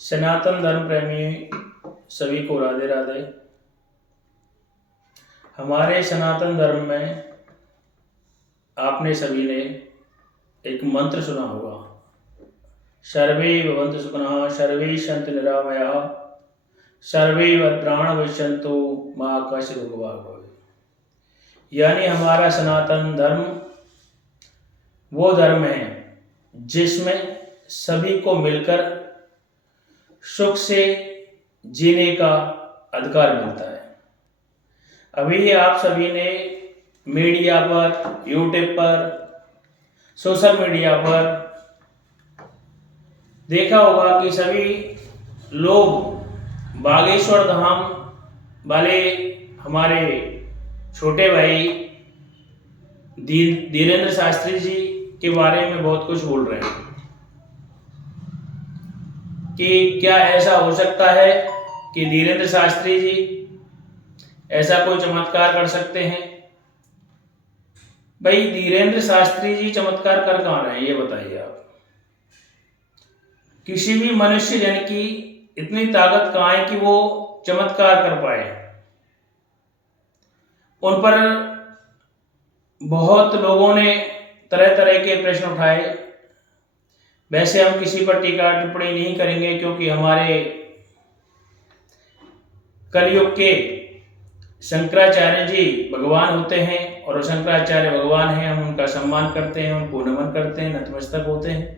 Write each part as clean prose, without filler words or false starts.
सनातन धर्म प्रेमी सभी को राधे राधे। हमारे सनातन धर्म में आपने सभी ने एक मंत्र सुना होगा, सर्वे भवन्तु सुखिनः, सर्वे सन्तु निरामयाः, सर्वे भद्राणि पश्यन्तु मा कश्चित् दुःखभाग् भवेत्। यानी हमारा सनातन धर्म वो धर्म है जिसमें सभी को मिलकर सुख से जीने का अधिकार मिलता है। अभी आप सभी ने मीडिया पर, यूट्यूब पर, सोशल मीडिया पर देखा होगा कि सभी लोग बागेश्वर धाम वाले हमारे छोटे भाई धीरेंद्र शास्त्री जी के बारे में बहुत कुछ बोल रहे हैं कि क्या ऐसा हो सकता है कि धीरेंद्र शास्त्री जी ऐसा कोई चमत्कार कर सकते हैं। भाई धीरेंद्र शास्त्री जी चमत्कार कर कहाँ रहे हैं ये बताइए आप। किसी भी मनुष्य जन की इतनी ताकत कहाँ है कि वो चमत्कार कर पाए। उन पर बहुत लोगों ने तरह तरह के प्रश्न उठाए। वैसे हम किसी पर टीका टिप्पणी नहीं करेंगे क्योंकि हमारे कलयुग के शंकराचार्य जी भगवान होते हैं और शंकराचार्य भगवान हैं, हम उनका सम्मान करते हैं, उनको नमन करते हैं, नतमस्तक होते हैं।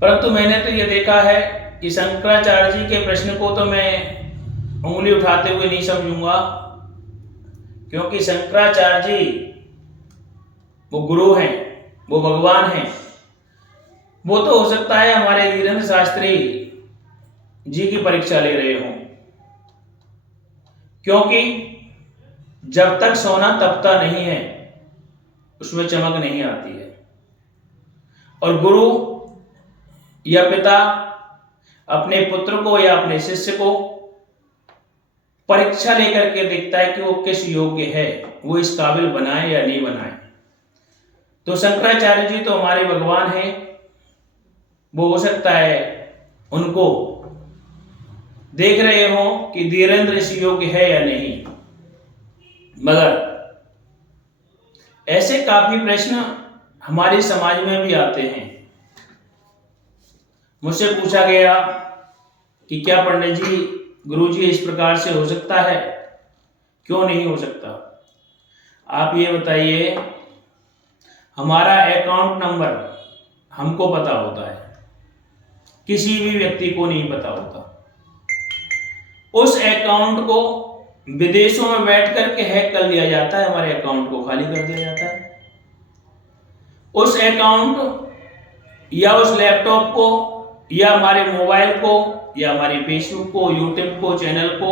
परंतु मैंने तो ये देखा है कि शंकराचार्य जी के प्रश्न को तो मैं उंगली उठाते हुए नहीं समझूंगा, क्योंकि शंकराचार्य जी वो गुरु हैं, वो भगवान हैं। वो तो हो सकता है हमारे धीरेंद्र शास्त्री जी की परीक्षा ले रहे हों, क्योंकि जब तक सोना तपता नहीं है उसमें चमक नहीं आती है। और गुरु या पिता अपने पुत्र को या अपने शिष्य को परीक्षा लेकर के देखता है कि वो किस योग्य है, वो इस काबिल बनाए या नहीं बनाए। तो शंकराचार्य जी तो हमारे भगवान हैं, वो हो सकता है उनको देख रहे हो कि धीरेंद्र इस योग्य है या नहीं। मगर ऐसे काफी प्रश्न हमारे समाज में भी आते हैं। मुझसे पूछा गया कि क्या पंडित जी, गुरु जी, इस प्रकार से हो सकता है, क्यों नहीं हो सकता। आप ये बताइए, हमारा अकाउंट नंबर हमको पता होता है, किसी भी व्यक्ति को नहीं पता होता। उस अकाउंट को विदेशों में बैठ करके हैक कर लिया जाता है, हमारे अकाउंट को खाली कर दिया जाता है। उस अकाउंट या उस लैपटॉप को या हमारे मोबाइल को या हमारे फेसबुक को, यूट्यूब को, चैनल को,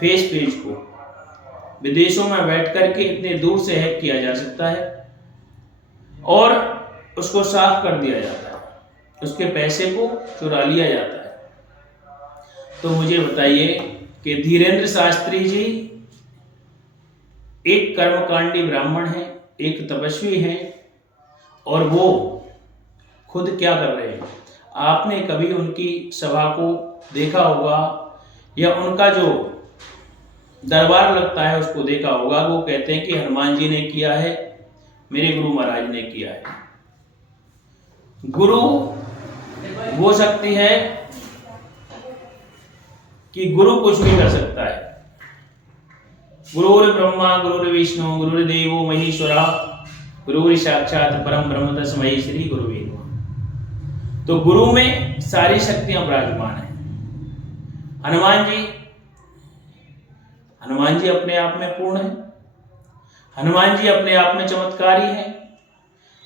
फेस पेज को विदेशों में बैठ करके इतने दूर से हैक किया जा सकता है और उसको साफ कर दिया जाता है, उसके पैसे को चुरा लिया जाता है। तो मुझे बताइए कि धीरेंद्र शास्त्री जी एक कर्मकांडी ब्राह्मण हैं, एक तपस्वी हैं, और वो खुद क्या कर रहे हैं। आपने कभी उनकी सभा को देखा होगा या उनका जो दरबार लगता है उसको देखा होगा। वो कहते हैं कि हनुमान जी ने किया है, मेरे गुरु महाराज ने किया है। गुरु वो शक्ति है कि गुरु कुछ भी कर सकता है। गुरुर् ब्रह्मा गुरुर् विष्णु गुरुर्देवो महेश्वरा गुरुर् साक्षात परम ब्रह्म तस्मै श्री गुरुवे नमः। तो गुरु में सारी शक्तियां विराजमान है। हनुमान जी अपने आप में पूर्ण है। हनुमान जी अपने आप में चमत्कारी है।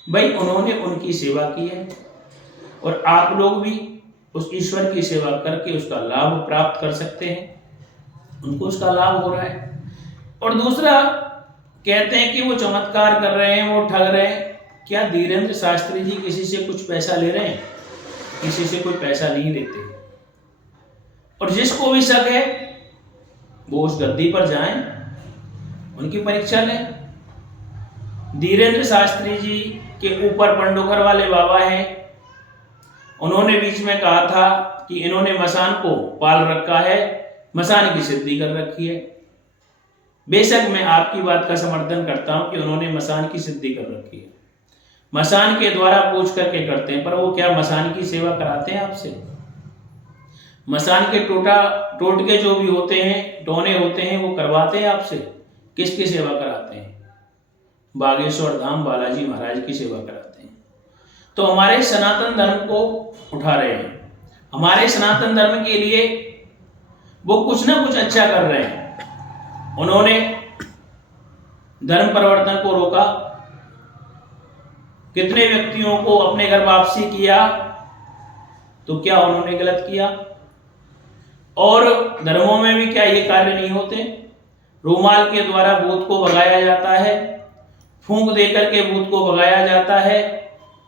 भाई उन्होंने उनकी सेवा की है और आप लोग भी उस ईश्वर की सेवा करके उसका लाभ प्राप्त कर सकते हैं। उनको उसका लाभ हो रहा है। और दूसरा कहते हैं कि वो चमत्कार कर रहे हैं, वो ठग रहे हैं। क्या धीरेंद्र शास्त्री जी किसी से कुछ पैसा ले रहे हैं? किसी से कोई पैसा नहीं लेते। और जिसको भी शक है वो उस गद्दी पर जाएं, उनकी परीक्षा लें। धीरेंद्र शास्त्री जी के ऊपर पंडोखर वाले बाबा हैं, उन्होंने बीच में कहा था कि इन्होंने मसान को पाल रखा है, मसान की सिद्धि कर रखी है। बेशक मैं आपकी बात का समर्थन करता हूं कि उन्होंने मसान की सिद्धि कर रखी है, मसान के द्वारा पूछ करके करते हैं, पर वो क्या मसान की सेवा कराते हैं आपसे? मसान के टोटके जो भी होते हैं, टोने होते हैं, वो करवाते हैं आपसे? किसकी सेवा कराते हैं? बागेश्वर धाम बालाजी महाराज की सेवा कराते हैं। तो हमारे सनातन धर्म को उठा रहे हैं, हमारे सनातन धर्म के लिए वो कुछ ना कुछ अच्छा कर रहे हैं। उन्होंने धर्म परिवर्तन को रोका, कितने व्यक्तियों को अपने घर वापसी किया, तो क्या उन्होंने गलत किया? और धर्मों में भी क्या ये कार्य नहीं होते? रूमाल के द्वारा भूत को भगाया जाता है, फूंक देकर के भूत को भगाया जाता है,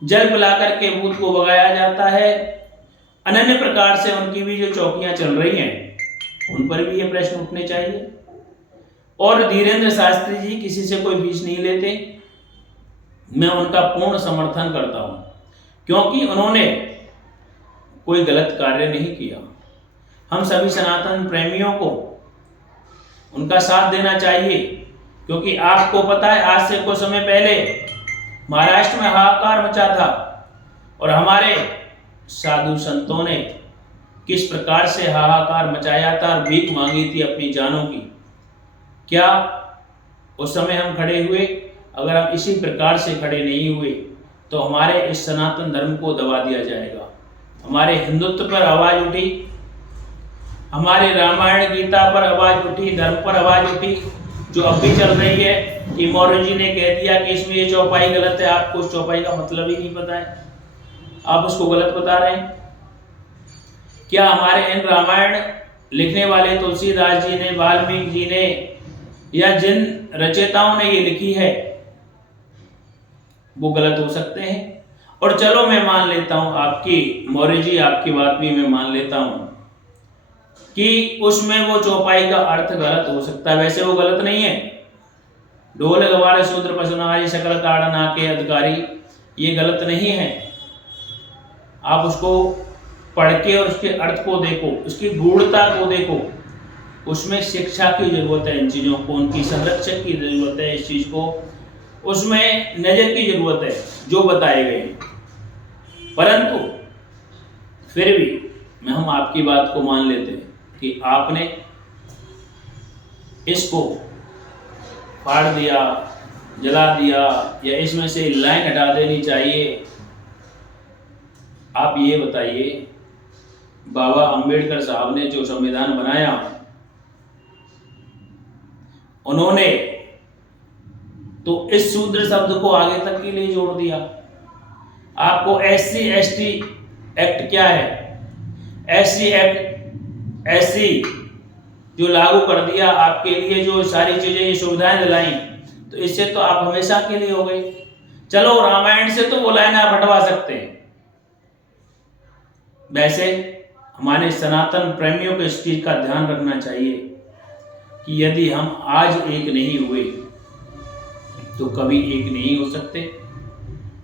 जल पिला करके भूत को भगाया जाता है। अनन्य प्रकार से उनकी भी जो चौकियां चल रही हैं उन पर भी ये प्रश्न उठने चाहिए। और धीरेन्द्र शास्त्री जी किसी से कोई फीस नहीं लेते, मैं उनका पूर्ण समर्थन करता हूं, क्योंकि उन्होंने कोई गलत कार्य नहीं किया। हम सभी सनातन प्रेमियों को उनका साथ देना चाहिए, क्योंकि आपको पता है आज से कुछ समय पहले महाराष्ट्र में हाहाकार मचा था और हमारे साधु संतों ने किस प्रकार से हाहाकार मचाया था और भीख मांगी थी अपनी जानों की। क्या उस समय हम खड़े हुए? अगर हम इसी प्रकार से खड़े नहीं हुए तो हमारे इस सनातन धर्म को दबा दिया जाएगा। हमारे हिंदुत्व पर आवाज उठी, हमारे रामायण गीता पर आवाज उठी, धर्म पर आवाज उठी, जो अब भी चल रही है कि मौर्य जी ने कह दिया कि इसमें ये चौपाई गलत है, आपको उस चौपाई का मतलब ही नहीं पता है, आप उसको गलत बता रहे हैं। क्या हमारे इन रामायण लिखने वाले तुलसीदास जी ने, वाल्मीकि जी ने, या जिन रचयिताओं ने ये लिखी है वो गलत हो सकते हैं? और चलो मैं मान लेता हूं आपकी मौर्य जी, आपकी बात भी मैं मान लेता हूं कि उसमें वो चौपाई का अर्थ गलत हो सकता है, वैसे वो गलत नहीं है। ढोल गवारे शूद्र पशुनारी सकल ताड़ना के अधिकारी, ये गलत नहीं है। आप उसको पढ़ के और उसके अर्थ को देखो, उसकी गूढ़ता को देखो, उसमें शिक्षा की जरूरत है, इन चीजों को उनकी संरक्षक की जरूरत है, इस चीज को उसमें नजर की जरूरत है जो बताए गए। परंतु फिर भी हम आपकी बात को मान लेते हैं कि आपने इसको फाड़ दिया, जला दिया, या इसमें से लाइन हटा देनी चाहिए। आप ये बताइए, बाबा अंबेडकर साहब ने जो संविधान बनाया, उन्होंने तो इस शूद्र शब्द को आगे तक के लिए जोड़ दिया। आपको SC ST एक्ट क्या है? SC एक्ट SC जो लागू कर दिया, आपके लिए जो सारी चीजें, ये सुविधाएं दिलाई, तो इससे तो आप हमेशा के लिए हो गए। चलो रामायण से तो वो लाइन आप हटवा सकते हैं। वैसे हमारे सनातन प्रेमियों को इस चीज का ध्यान रखना चाहिए कि यदि हम आज एक नहीं हुए तो कभी एक नहीं हो सकते,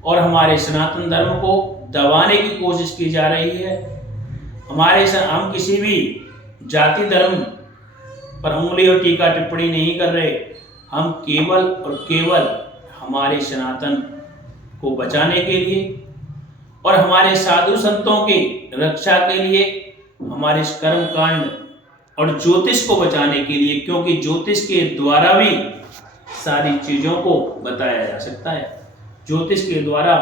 और हमारे सनातन धर्म को दबाने की कोशिश की जा रही है। हम किसी भी जाति धर्म पर उंगली और टीका टिप्पणी नहीं कर रहे, हम केवल और केवल हमारे सनातन को बचाने के लिए और हमारे साधु संतों की रक्षा के लिए, हमारे इस कर्म कांड और ज्योतिष को बचाने के लिए, क्योंकि ज्योतिष के द्वारा भी सारी चीजों को बताया जा सकता है। ज्योतिष के द्वारा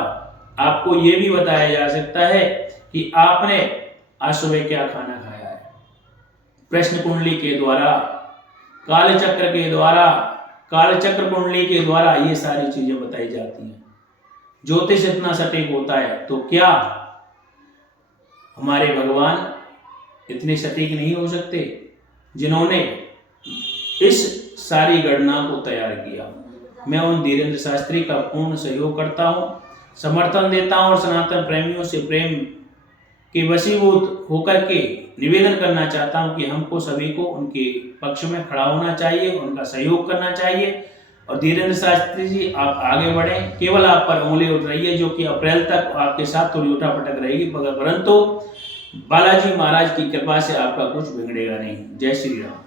आपको यह भी बताया जा सकता है कि आपने आज सुबह क्या खाना खाया है। प्रश्न कुंडली के द्वारा, कालचक्र के द्वारा, कालचक्र कुंडली के द्वारा ये सारी चीजें बताई जाती हैं। ज्योतिष इतना सटीक होता है, तो क्या हमारे भगवान इतने सटीक नहीं हो सकते जिन्होंने इस सारी गणना को तैयार किया? मैं उन धीरेन्द्र शास्त्री का पूर्ण सहयोग करता हूं, समर्थन देता हूं, और सनातन प्रेमियों से प्रेम के वशीभूत होकर के निवेदन करना चाहता हूं कि हमको सभी को उनके पक्ष में खड़ा होना चाहिए, उनका सहयोग करना चाहिए। और धीरेन्द्र शास्त्री जी आप आगे बढ़ें, केवल आप पर उंगली उठ रही है जो कि अप्रैल तक आपके साथ थोड़ी उठापटक रहेगी, परंतु बालाजी महाराज की कृपा से आपका कुछ बिगड़ेगा नहीं। जय श्री राम।